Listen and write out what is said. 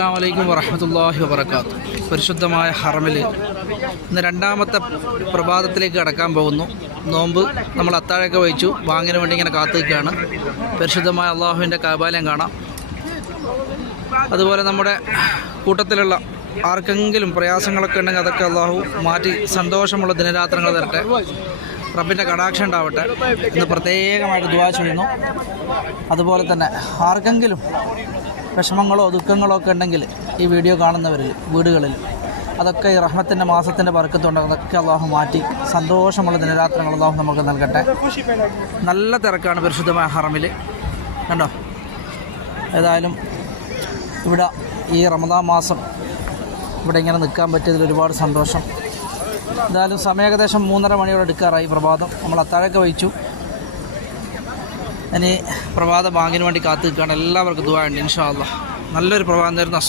അസ്സലാമു അലൈക്കും വറഹ്മത്തുള്ളാഹി വബറകാതുഹു. പരിശുദ്ധമായ ഹറമിൽ ഇന്ന് രണ്ടാമത്തെ പ്രഭാതത്തിലേക്ക് കടക്കാൻ പോകുന്നു. നോമ്പ് നമ്മൾ അത്താഴമൊക്കെ വഹിച്ചു, ബാങ്കിന് വേണ്ടി ഇങ്ങനെ കാത്തു നിൽക്കുകയാണ്. പരിശുദ്ധമായ അള്ളാഹുവിൻ്റെ കഅബാലയം കാണാം. അതുപോലെ നമ്മുടെ കൂട്ടത്തിലുള്ള ആർക്കെങ്കിലും പ്രയാസങ്ങളൊക്കെ ഉണ്ടെങ്കിൽ അതൊക്കെ അള്ളാഹു മാറ്റി സന്തോഷമുള്ള ദിനരാത്രങ്ങൾ തരട്ടെ. റബ്ബിൻ്റെ കടാക്ഷം ഉണ്ടാവട്ടെ. ഇന്ന് പ്രത്യേകമായിട്ട് ദുആ ചെയ്യുന്നു. അതുപോലെ തന്നെ ആർക്കെങ്കിലും വിഷമങ്ങളോ ദുഃഖങ്ങളോ ഒക്കെ ഉണ്ടെങ്കിൽ ഈ വീഡിയോ കാണുന്നവരിൽ വീടുകളിൽ അതൊക്കെ ഈ റഹ്മത്തിൻ്റെ മാസത്തിൻ്റെ ബർക്കത്തുണ്ട്. അതൊക്കെ അള്ളാഹു മാറ്റി സന്തോഷമുള്ള ദിനരാത്രങ്ങൾ അള്ളാഹു നമുക്ക് നൽകട്ടെ. നല്ല തിരക്കാണ് പരിശുദ്ധമായ ഹറമിൽ, കണ്ടോ. ഏതായാലും ഇവിടെ ഈ റമദാൻ മാസം ഇവിടെ ഇങ്ങനെ നിൽക്കാൻ പറ്റിയതിൽ ഒരുപാട് സന്തോഷം. എന്തായാലും സമയം ഏകദേശം 3:30 മണിയോടെ എടുക്കാറായി പ്രഭാതം. നമ്മൾ അത്താഴമൊക്കെ വഹിച്ചു. ഇനി പ്രഭാത ബാങ്കിന് വേണ്ടി കാത്തു നിൽക്കുകയാണ്. എല്ലാവർക്കും ദുആ ഉണ്ട് ഇൻഷാ അല്ലാഹ്. നല്ലൊരു പ്രഭാതം തരുന്ന